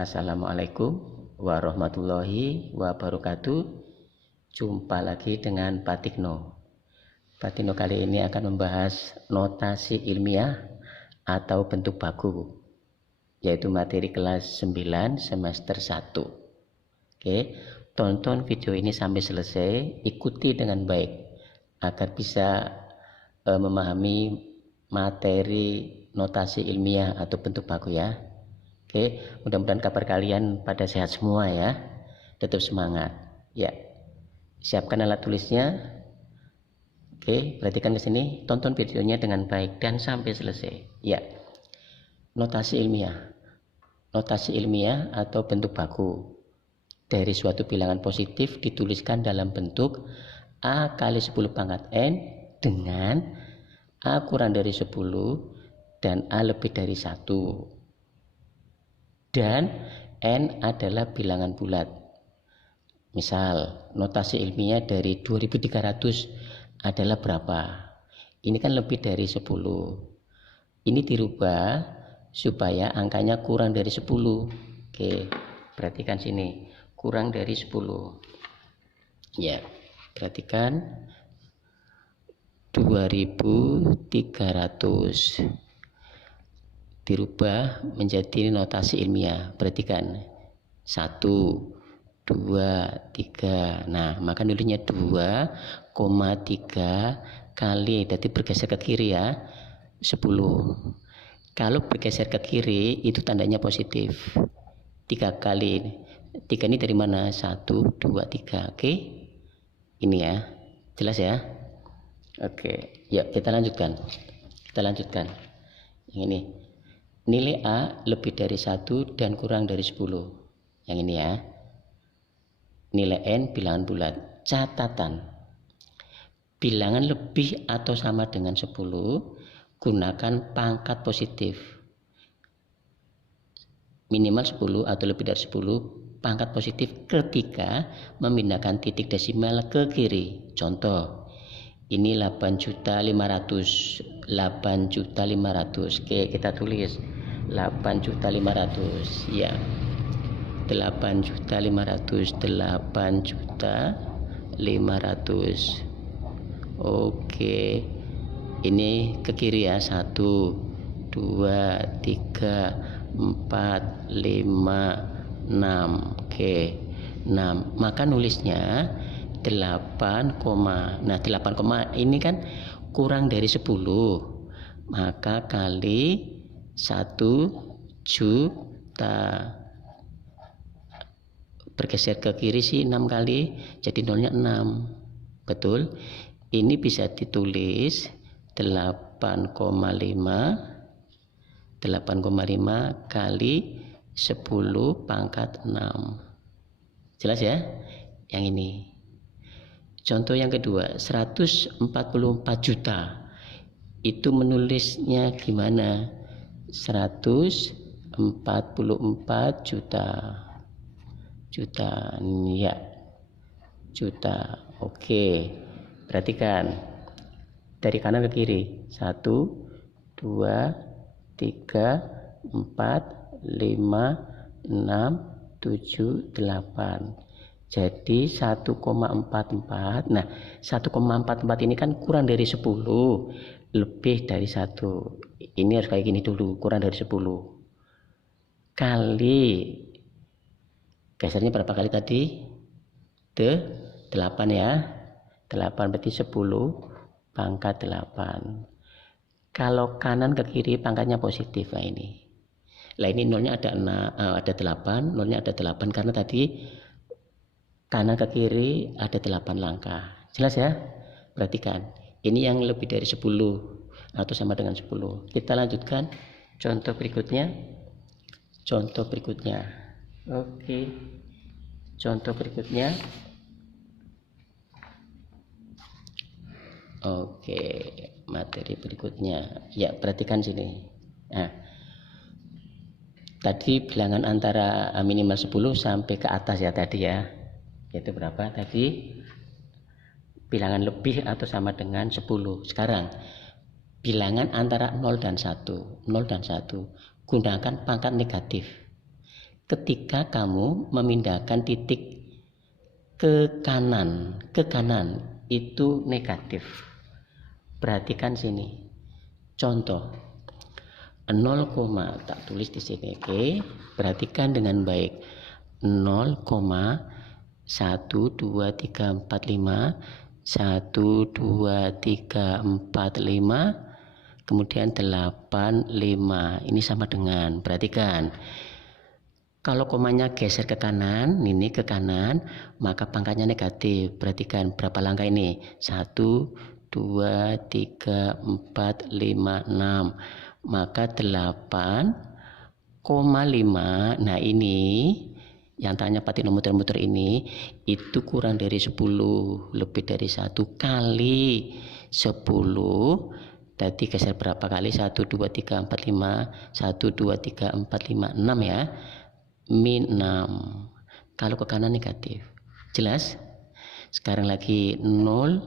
Assalamualaikum warahmatullahi wabarakatuh. Jumpa lagi dengan Pak Tikno. Pak Tikno kali ini akan membahas notasi ilmiah atau bentuk baku, yaitu materi kelas 9 semester 1. Oke, tonton video ini sampai selesai, ikuti dengan baik agar bisa memahami materi notasi ilmiah atau bentuk baku ya. Oke, mudah-mudahan kabar kalian pada sehat semua ya. Tetap semangat. Ya. Siapkan alat tulisnya. Oke, perhatikan ke sini, tonton videonya dengan baik dan sampai selesai. Ya. Notasi ilmiah. Notasi ilmiah atau bentuk baku dari suatu bilangan positif dituliskan dalam bentuk A kali 10 pangkat N dengan A kurang dari 10 dan A lebih dari 1. Dan N adalah bilangan bulat. Misal, notasi ilmiah dari 2300 adalah berapa? Ini kan lebih dari 10. Ini dirubah supaya angkanya kurang dari 10. Oke, perhatikan sini. Kurang dari 10. Ya, perhatikan 2300 dirubah menjadi notasi ilmiah. Perhatikan 1, 2, 3. Nah, maka nulisnya 2,3 kali, jadi bergeser ke kiri ya, 10. Kalau bergeser ke kiri itu tandanya positif. 3 kali. 3 ini dari mana? 1, 2, 3. Oke. Ini ya. Jelas ya? Oke. Yuk kita lanjutkan. Yang ini. Nilai A lebih dari 1 dan kurang dari 10. Yang ini ya. Nilai N bilangan bulat. Catatan. Bilangan lebih atau sama dengan 10, gunakan pangkat positif. Minimal 10 atau lebih dari 10, pangkat positif ketika memindahkan titik desimal ke kiri. Contoh, ini 8.500.000. 8.500.000. Oke, kita tulis 8.500.000 ya. 8.500.000. 8.500.000. Oke. Ini ke kiri ya. 1 2 3 4 5 6. Oke. 6. Maka nulisnya 8, nah 8, ini kan kurang dari 10, maka kali 1 juta, bergeser ke kiri sih 6 kali, jadi nolnya 6. Betul? Ini bisa ditulis 8,5 kali 10 pangkat 6. Jelas ya? Yang ini. Contoh yang kedua, 144 juta. Itu menulisnya gimana? 144 juta. Ya. Juta. Oke. Perhatikan. Dari kanan ke kiri. 1 2 3 4 5 6 7 8. Jadi 1,44. Nah, 1,44 ini kan kurang dari 10, lebih dari 1. Ini harus kayak gini dulu, kurang dari 10. Kali, gesernya berapa kali tadi? 8 ya. 8 berarti 10 pangkat 8. Kalau kanan ke kiri pangkatnya positif. Nah ini. Lah ini nolnya ada 8, nolnya ada 8 karena tadi kanan ke kiri ada 8 langkah. Jelas ya? Perhatikan. Ini yang lebih dari 10 atau sama dengan 10. Kita lanjutkan contoh berikutnya. Oke. Contoh berikutnya. Oke, materi berikutnya. Ya, perhatikan sini. Nah, tadi bilangan antara minimal 10 sampai ke atas ya tadi ya. Yaitu berapa tadi? Bilangan lebih atau sama dengan 10. Sekarang bilangan antara 0 dan 1. Gunakan pangkat negatif. ketika kamu memindahkan titik ke kanan itu negatif. Perhatikan sini. Contoh 0, tak tulis di sini. Oke, perhatikan dengan baik. 0, 1 2 3 4 5 1 2 3 4 5, kemudian 8 5. Ini sama dengan, perhatikan. Kalau komanya geser ke kanan, ini ke kanan, maka pangkatnya negatif. Perhatikan berapa langkah ini? 1 2 3 4 5 6. Maka 8,5. Nah, ini yang tanya Patino muter-muter ini itu kurang dari 10, lebih dari 1 kali 10. Tadi geser berapa kali? 1 2 3 4 5. 1 2 3 4 5 6 ya. Min 6. Kalau ke kanan negatif. Jelas? Sekarang lagi 0,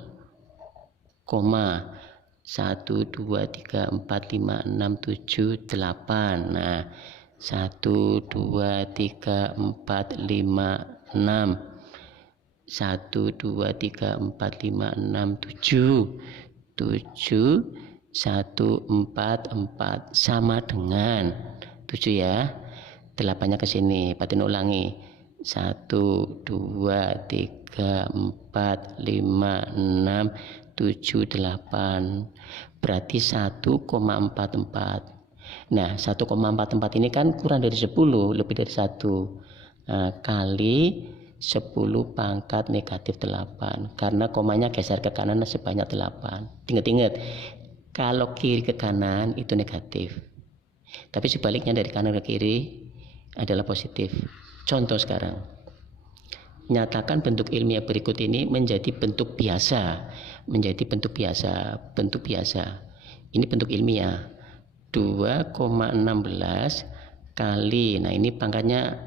1 2 3 4 5 6 7 8. Nah, 1 2 3 4 5 6. 1 2 3 4 5 6 7. 7 1 4 4 sama dengan 7 ya. 8-nya ke sini, Patino ulangi. 1 2 3 4 5 6 7 8. Berarti 1,44. Nah, 1,44 ini kan kurang dari 10, lebih dari 1. Nah, kali 10 pangkat negatif 8. Karena komanya geser ke kanan sebanyak 8. Ingat-ingat, kalau kiri ke kanan itu negatif. Tapi sebaliknya dari kanan ke kiri adalah positif. Contoh sekarang. Nyatakan bentuk ilmiah berikut ini menjadi bentuk biasa. Bentuk biasa. Ini bentuk ilmiah. 2,16 kali, nah ini pangkatnya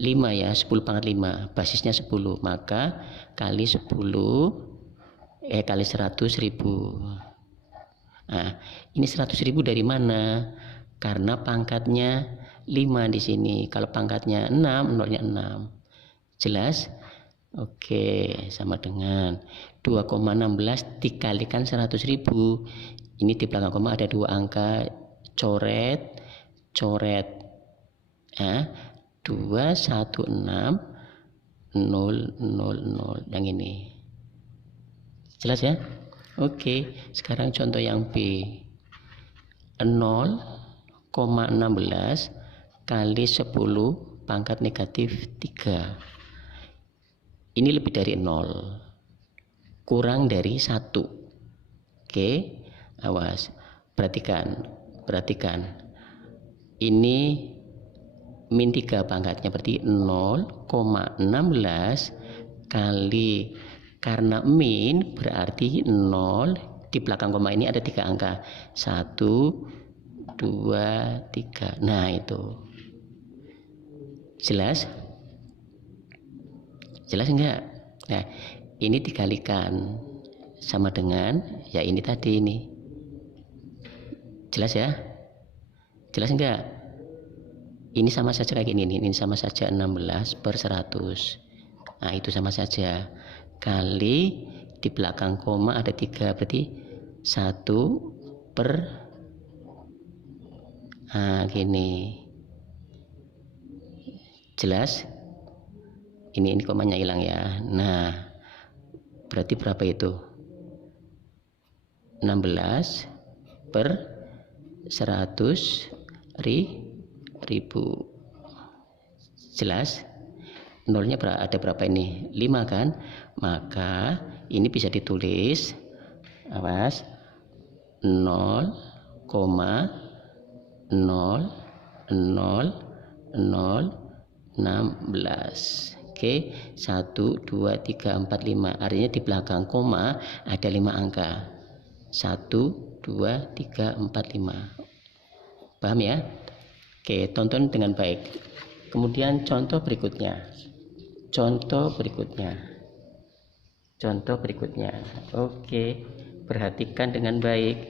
5 ya, 10 pangkat 5, basisnya 10, maka kali 10 kali 100.000. Nah, ini 100.000 dari mana? Karena pangkatnya 5 di sini. Kalau pangkatnya 6, nolnya 6. Jelas? Oke, sama dengan 2,16 dikalikan 100.000. Ini di belakang koma ada 2 angka, coret. 216.000 yang ini. Jelas ya? Oke, sekarang contoh yang B. 0,16 kali 10 pangkat negatif 3. Ini lebih dari 0, kurang dari 1. Oke, awas, perhatikan. Ini min 3 pangkatnya, berarti 0,16 kali, karena min berarti 0, di belakang koma ini ada 3 angka, 1 2 3. Nah, itu jelas enggak? Nah, ini dikalikan sama dengan ya ini tadi ini. Jelas ya? Jelas enggak? Ini sama saja kayak gini, ini sama saja 16/100. Nah, itu sama saja. Kali di belakang koma ada 3, berarti 1/, nah gini. Jelas? Ini komanya hilang ya. Nah, berarti berapa itu? 16/100.000. Jelas? Nolnya ada berapa ini? 5 kan? Maka ini bisa ditulis, awas, 0,00016. Oke, 1 2 3 4 5. Artinya di belakang koma ada 5 angka. 1 2 3 4 5. Paham ya? Oke, tonton dengan baik. Kemudian contoh berikutnya. Oke, perhatikan dengan baik.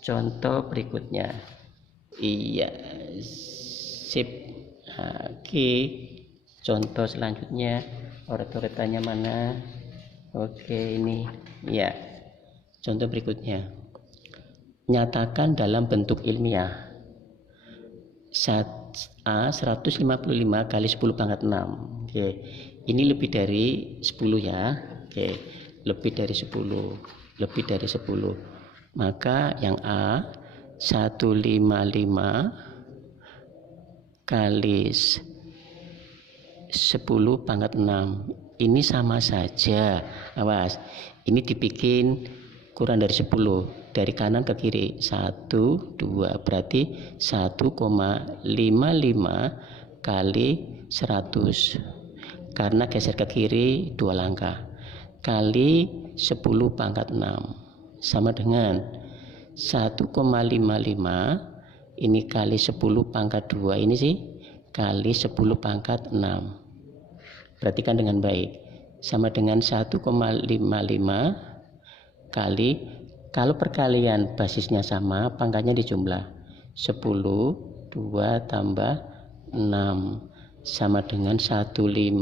Contoh berikutnya. Iya, sip. Oke, contoh selanjutnya oret-oretannya mana? Oke, ini ya. Contoh berikutnya, nyatakan dalam bentuk ilmiah A 155 kali 10 pangkat 6. Oke, ini lebih dari 10 ya. Oke, lebih dari 10. Maka yang A 155 kali 10 pangkat 6. Ini sama saja. Awas, ini dibikin kurang dari 10, dari kanan ke kiri. 1, 2, berarti 1,55 kali 100. Karena geser ke kiri 2 langkah. Kali 10 pangkat 6. Sama dengan 1,55 ini kali 10 pangkat 2 ini sih kali 10 pangkat 6. Perhatikan dengan baik. Sama dengan 1,55 kali, kalau perkalian basisnya sama, pangkatnya dijumlah. 10, 2 tambah 6 sama dengan 155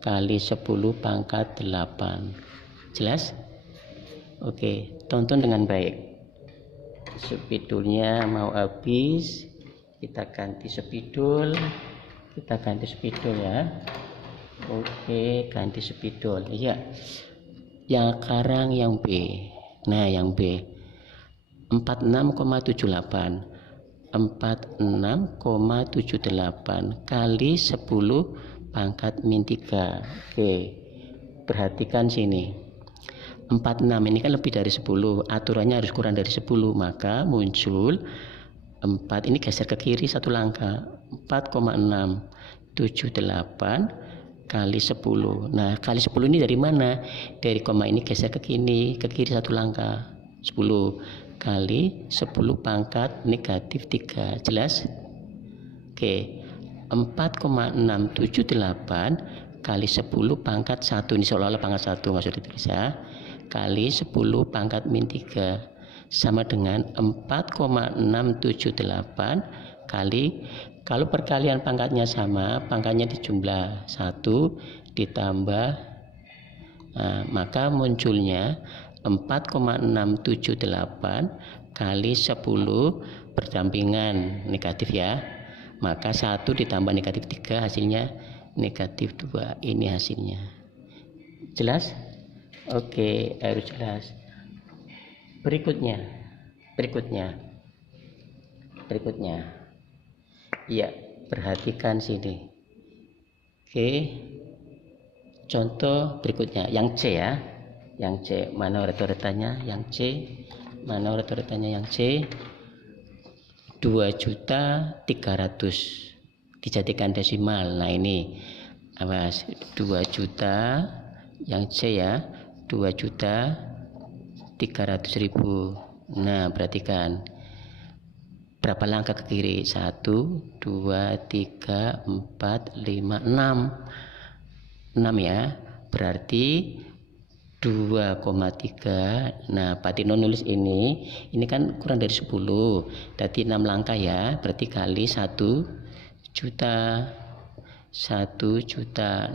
kali 10 pangkat 8. Jelas? Oke, tonton dengan baik. Spidolnya mau habis, kita ganti spidol ya. Oke, ganti spidol ya. Yang sekarang yang B. Nah, yang B 46,78 kali 10 pangkat min 3. Oke, perhatikan sini. 46 ini kan lebih dari 10, aturannya harus kurang dari 10, maka muncul 4, ini geser ke kiri 1 langkah, 4,678 kali 10. Nah, kali 10 ini dari mana? Dari koma ini geser ke kiri 1 langkah, 10 kali 10 pangkat negatif 3. Jelas? Oke, 4,678 kali 10 pangkat 1, ini seolah-olah pangkat 1, nggak usah ditulis ya, kali 10 pangkat min 3 sama dengan 4,678 kali, kalau perkalian pangkatnya sama, pangkatnya dijumlah 1 ditambah, nah, maka munculnya 4,678 kali 10 berdampingan negatif ya, maka 1 ditambah negatif 3 hasilnya negatif 2. Ini hasilnya. Jelas? Oke, harus jelas. Berikutnya. Ya, perhatikan sini. Oke. Contoh berikutnya, yang C ya. Yang C, mana oret-oretannya? Yang C. Mana oret-oretannya yang C? 2.300.000 dijadikan desimal. Nah, ini awas, 2 juta yang C ya, 2.300.000. Nah, perhatikan berapa langkah ke kiri? 1, 2, 3, 4, 5, 6 ya, berarti 2,3. Nah, Pak Tino nulis ini kan kurang dari 10, berarti 6 langkah ya, berarti kali 1 juta,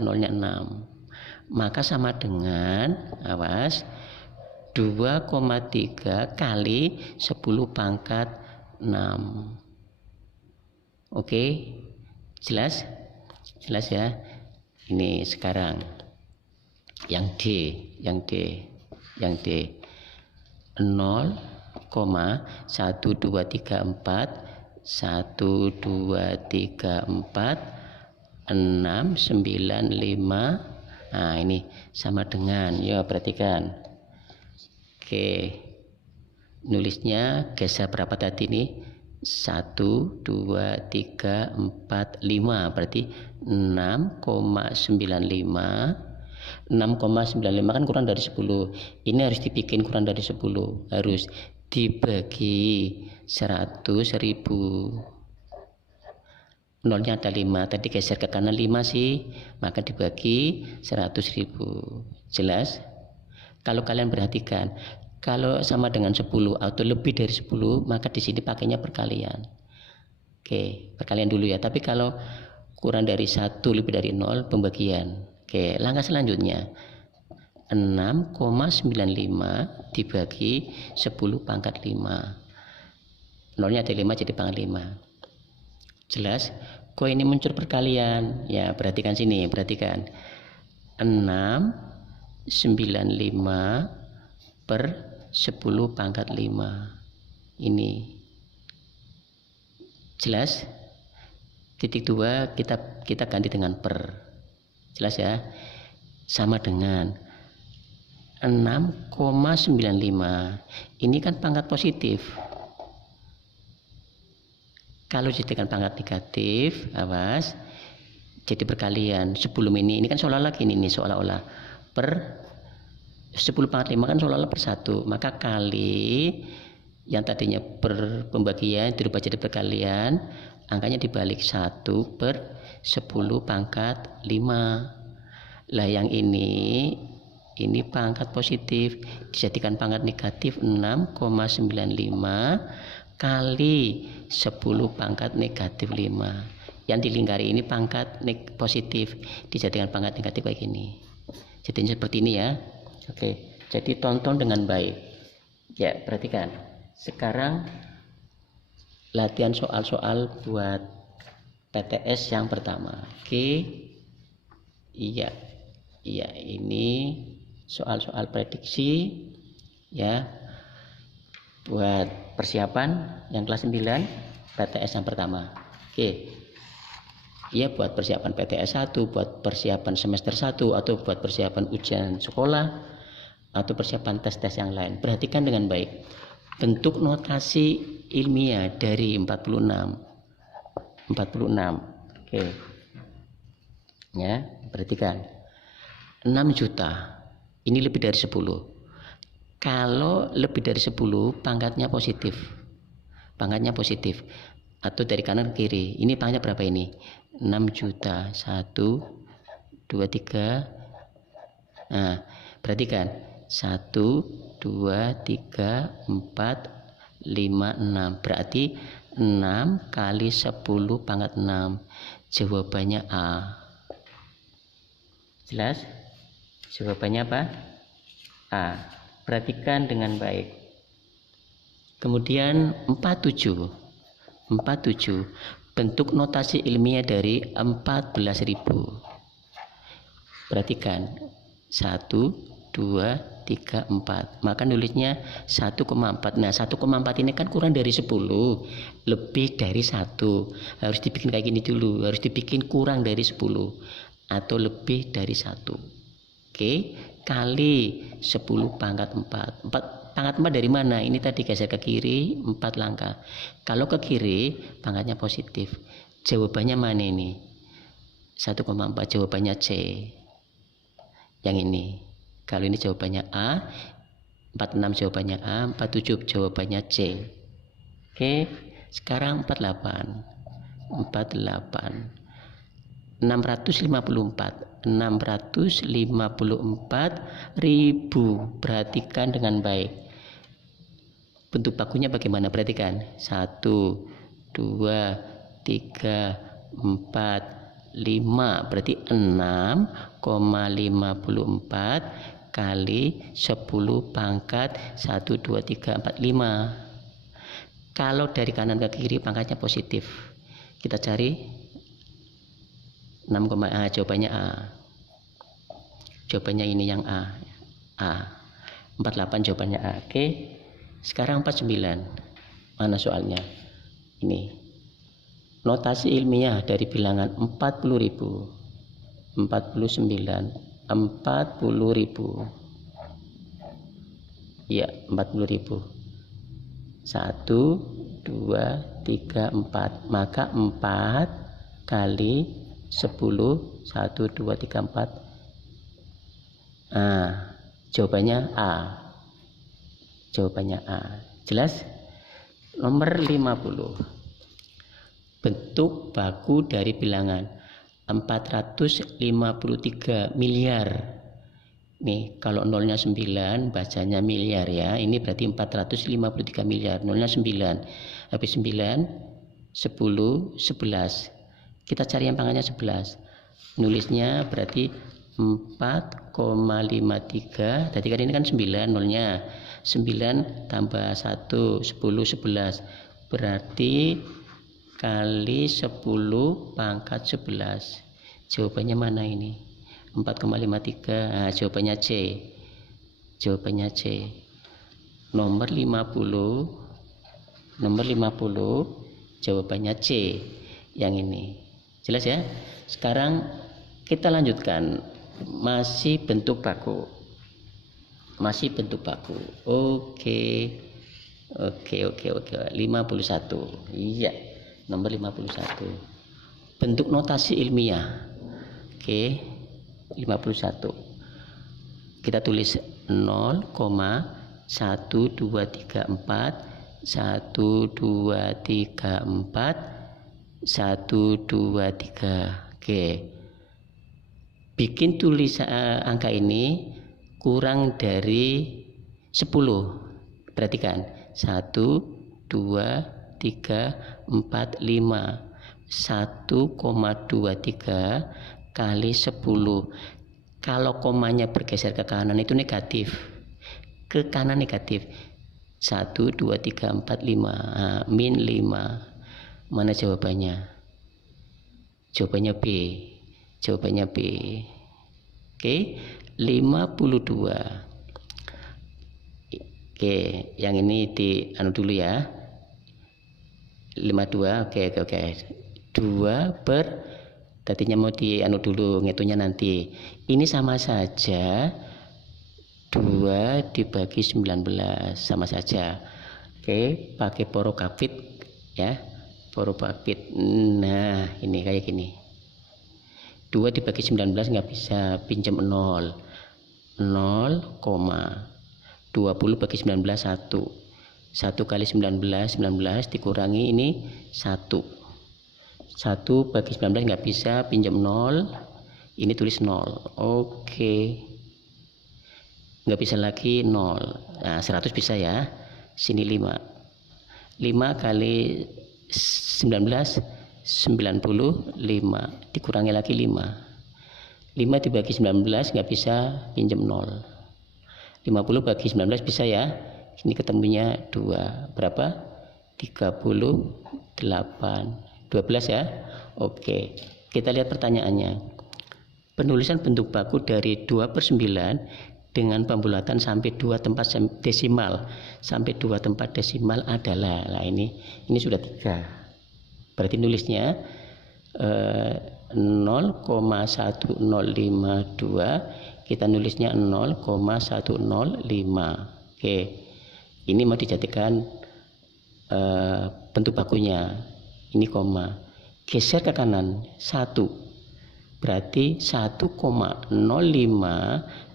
nolnya 6, maka sama dengan, awas, 2,3 kali 10 pangkat 6. Oke, jelas ya. Ini sekarang yang D 0,1234 nah, ini sama dengan, ya perhatikan. Oke, nulisnya geser berapa tadi nih? 1, 2, 3, 4, 5, berarti 6,95 kan kurang dari 10. Ini harus dibikin kurang dari 10, harus dibagi 100.000. Nolnya ada 5, tadi geser ke kanan 5 sih, maka dibagi 100.000. Jelas? Kalau kalian perhatikan, kalau sama dengan 10 atau lebih dari 10, maka di sini pakainya perkalian. Oke, perkalian dulu ya. Tapi kalau kurang dari 1 lebih dari 0, pembagian. Oke, langkah selanjutnya 6,95 dibagi 10 pangkat 5. Nolnya ada 5 jadi pangkat 5. Jelas? Kok ini muncul perkalian? Ya, perhatikan sini, perhatikan. 6,95 per 10 pangkat 5. Ini. Jelas? Titik 2 kita ganti dengan per. Jelas ya? Sama dengan 6,95. Ini kan pangkat positif. Kalau jadikan pangkat negatif, awas, jadi perkalian. Sebelum ini kan seolah-olah gini nih, seolah-olah per 10 pangkat 5 kan seolah-olah per 1. Maka kali yang tadinya per pembagian dirubah jadi perkalian, angkanya dibalik 1 per 10 pangkat 5. Lah yang ini pangkat positif, dijadikan pangkat negatif 6,95 kali 10 pangkat negatif 5. Yang dilingkari ini pangkat positif, dijadikan pangkat negatif kayak gini. Jadi seperti ini ya. Oke, jadi tonton dengan baik. Ya, perhatikan. Sekarang latihan soal-soal buat PTS yang pertama. Oke. Iya, ini soal-soal prediksi ya, buat persiapan yang kelas 9 PTS yang pertama. Oke. Iya, buat persiapan PTS 1, buat persiapan semester 1, atau buat persiapan ujian sekolah, atau persiapan tes-tes yang lain. Perhatikan dengan baik. Bentuk notasi ilmiah dari 46. Oke. Ya, perhatikan. 6 juta. Ini lebih dari 10. Kalau lebih dari 10, pangkatnya positif. Pangkatnya positif. Atau dari kanan ke kiri. Ini pangkatnya berapa ini? 6 juta. 1, 2, 3. Nah, perhatikan. 1, 2, 3, 4, 5, 6. Berarti 6 kali 10 pangkat 6. Jawabannya A. Jelas? Jawabannya apa? A. Perhatikan dengan baik. Kemudian 47. Bentuk notasi ilmiah dari 14.000. Perhatikan. 1, 2, 3, 4. Maka nulisnya 1,4. Nah, 1,4 ini kan kurang dari 10. Lebih dari 1. Harus dibikin kayak gini dulu. Harus dibikin kurang dari 10. Atau lebih dari 1. Oke, kali 10 pangkat 4. Pangkat 4 dari mana? Ini tadi geser ke kiri 4 langkah. Kalau ke kiri pangkatnya positif. Jawabannya mana ini? 1,4. Jawabannya C. Yang ini. Kalau ini jawabannya A, 46 jawabannya A, 47 jawabannya C. Oke, sekarang 48. 654.000. Perhatikan dengan baik. Bentuk bakunya bagaimana? Perhatikan. 1, 2, 3, 4, 5. Berarti 6,54 kali 10 pangkat 1, 2, 3, 4, 5. Kalau dari kanan ke kiri pangkatnya positif. Kita cari 6, A. Jawabannya A. Jawabannya ini yang A. 48 jawabannya A. Oke. Sekarang 49. Mana soalnya? Ini. Notasi ilmiah dari bilangan 40.000. 49. 40.000. Iya, 40.000. 1, 2, 3, 4. Maka 4 kali 10, 1, 2, 3, 4. Jawabannya A. Jawabannya A. Jelas? Nomor 50. Bentuk baku dari bilangan 453 miliar. Nih, kalau nolnya 9 bacanya miliar ya. Ini berarti 453 miliar. Nolnya 9. Habis 9 10, 11. Kita cari yang pangkatnya 11. Nulisnya berarti 4,53. Tadi kan ini kan 9 nolnya. 9 tambah 1, 10, 11. Berarti kali 10 pangkat 11. Jawabannya mana ini? 4,53. Nah, jawabannya C. Jawabannya C. Nomor 50. Nomor 50 jawabannya C. Yang ini. Jelas ya? Sekarang kita lanjutkan. Masih bentuk baku. Masih bentuk baku. Oke. 51. Iya. Nomor 51. Bentuk notasi ilmiah. Oke. 51. Kita tulis 0,1234 1 2 3 4 1 2 3. Oke. Bikin tulisan angka ini kurang dari 10. Perhatikan. 1 2 3 4 5. 1,23 kali 10. Kalau komanya bergeser ke kanan itu negatif. Ke kanan negatif. 1, 2, 3, 4, 5. Min 5. Mana jawabannya? Jawabannya B. Jawabannya B. Oke. 52. Oke. Yang ini di dulu ya. 52. Oke. 2 per. Tadinya mau di dulu. Ngitungnya nanti. Ini sama saja. 2 dibagi 19 sama saja. Oke, pakai porokapit ya. Porokapit. Nah, ini kayak gini. 2 dibagi 19 nggak bisa, pinjam 0. 0, 20 bagi 19 1. 1 kali 19 dikurangi ini 1. 1 bagi 19 nggak bisa, pinjam 0. Ini tulis 0. Oke. Nggak bisa lagi 0. Nah, 100 bisa ya. Sini 5. 5 kali 19 95. Dikurangi lagi 5. 5 dibagi 19 nggak bisa, pinjam 0. 50 bagi 19 bisa ya. Ini ketemunya 2. Berapa? 38. 12 ya. Oke. Kita lihat pertanyaannya. Penulisan bentuk baku dari 2/9 dengan pembulatan sampai 2 tempat desimal adalah, nah ini sudah 3. Berarti nulisnya 0,1052, kita nulisnya 0,105. Oke, ini mau dijadikan bentuk bakunya. Ini koma, geser ke kanan 1, berarti 1,05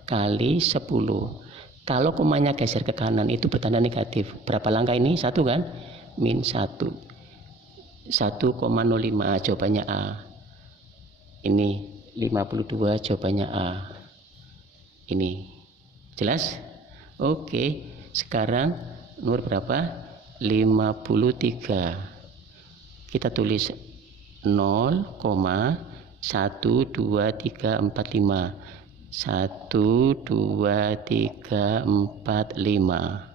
kali 10. Kalau komanya geser ke kanan itu bertanda negatif. Berapa langkah ini? 1 kan? Min 1. 1,05. Jawabannya A. Ini 52 jawabannya A. Ini. Jelas? Oke. Sekarang nomor berapa? 53. Kita tulis 0,12345. 1, 2, 3, 4, 5.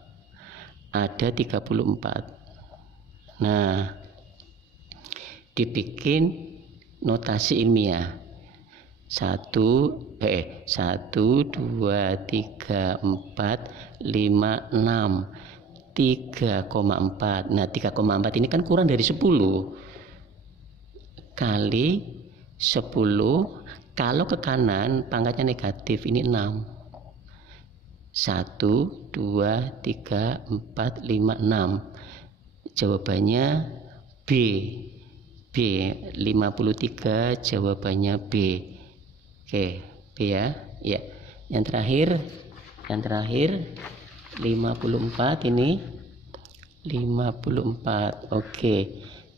Ada 34. Nah, dibikin notasi ilmiah. 1, 2, 3, 4, 5, 6. 3,4. Nah, 3,4 ini kan kurang dari 10. Kali 10. Kalau ke kanan pangkatnya negatif, ini 6. 1, 2, 3, 4, 5, 6. Jawabannya B. 53 jawabannya B. Oke, B ya. Ya. Yang terakhir 54 ini 54. Oke.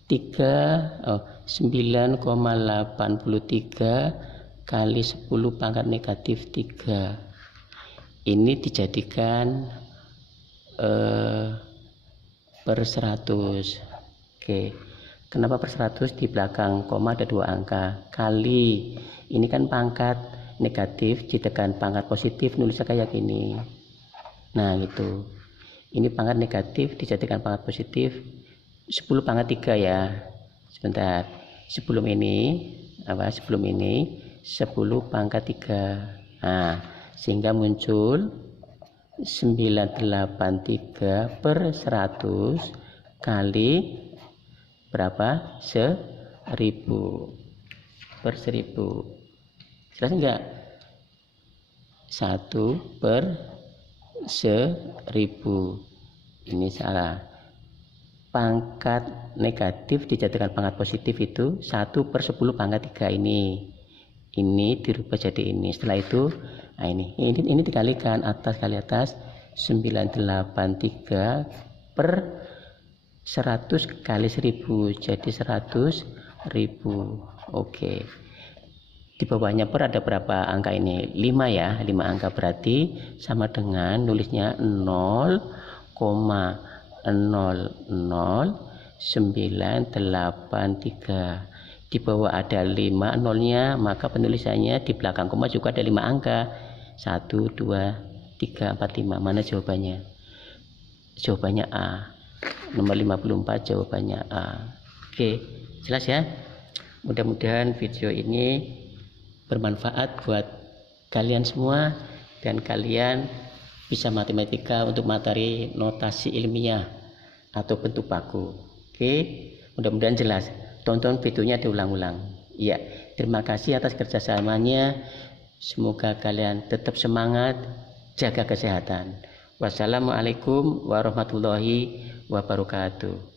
9,83 kali 10 pangkat negatif 3. Ini dijadikan per 100. Oke. Kenapa per 100? Di belakang koma ada 2 angka. Kali, ini kan pangkat negatif ditekan pangkat positif, nulisnya kayak gini. Nah itu, ini pangkat negatif dijadikan pangkat positif, 10 pangkat 3 ya. Sebentar, sebelum ini 10 pangkat 3. Nah, sehingga muncul 983 per 100 kali berapa? 1000 per 1000. Jelas enggak? 1 per 1000. Ini salah. Pangkat negatif dijadikan pangkat positif itu 1 per 10 pangkat 3 ini. Ini dirubah jadi ini. Setelah itu, nah ini dikalikan atas kali atas, 983 per 100 kali 1000 jadi 100.000. Oke. Di bawahnya per ada berapa angka ini? 5 ya, 5 angka, berarti sama dengan nulisnya 0,00983. Di bawah ada 5 nolnya, maka penulisannya di belakang koma juga ada 5 angka. 1, 2, 3, 4, 5. Mana jawabannya? Jawabannya A. Nomor 54 jawabannya A. Oke, jelas ya? Mudah-mudahan video ini bermanfaat buat kalian semua dan kalian bisa matematika untuk materi notasi ilmiah atau bentuk baku. Oke, mudah-mudahan jelas. Tonton videonya diulang-ulang. Ya, terima kasih atas kerjasamanya. Semoga kalian tetap semangat, jaga kesehatan. Wassalamualaikum warahmatullahi wabarakatuh.